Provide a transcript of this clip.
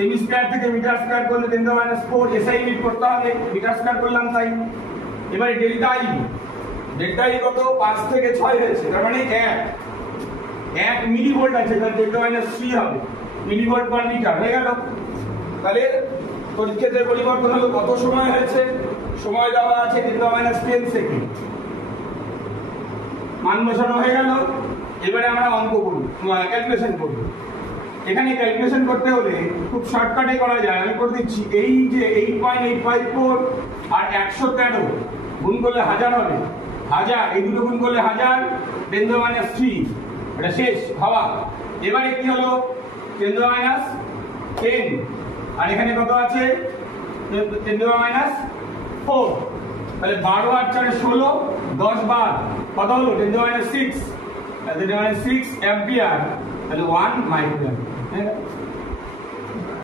Semi square থেকে metre square করলে 10⁻⁴ SI unit করতে হবে, মিটার স্কয়ার করলাম তাই। এবারে ডেল্টা আই কত 5 থেকে 6 হয়েছে, তার মানে 1 মিলিভোল্ট আছে, তার 10⁻³ হবে মিলিভোল্ট পার মিটার হয়ে গেল। তাহলে তড়িৎ ক্ষেত্রের পরিবর্তন হলো কত সময় হয়েছে, সময় দেওয়া আছে 10⁻10 সেকেন্ড। মান বসানো হয়ে গেল। এবারে আমরা অঙ্ক করব, ক্যালকুলেশন করব। এখানে ক্যালকুলেশন করতে হলে খুব শর্টকাটে করা যায়, আমি করে দিচ্ছি। এই যে 8.854 আর 113 গুণ করলে 1000 হবে, 1000 এই দুটো গুণ করলে 1000, 10⁻³ এটা শেষ হওয়া। এবারে কি হলো 10⁻10 আর এখানে কত আছে 10⁻4, তাহলে 12 আর 4 16, 10 বার কত হলো 10⁻6 অ্যাম্পিয়ার, তাহলে 1 মাইক্রো।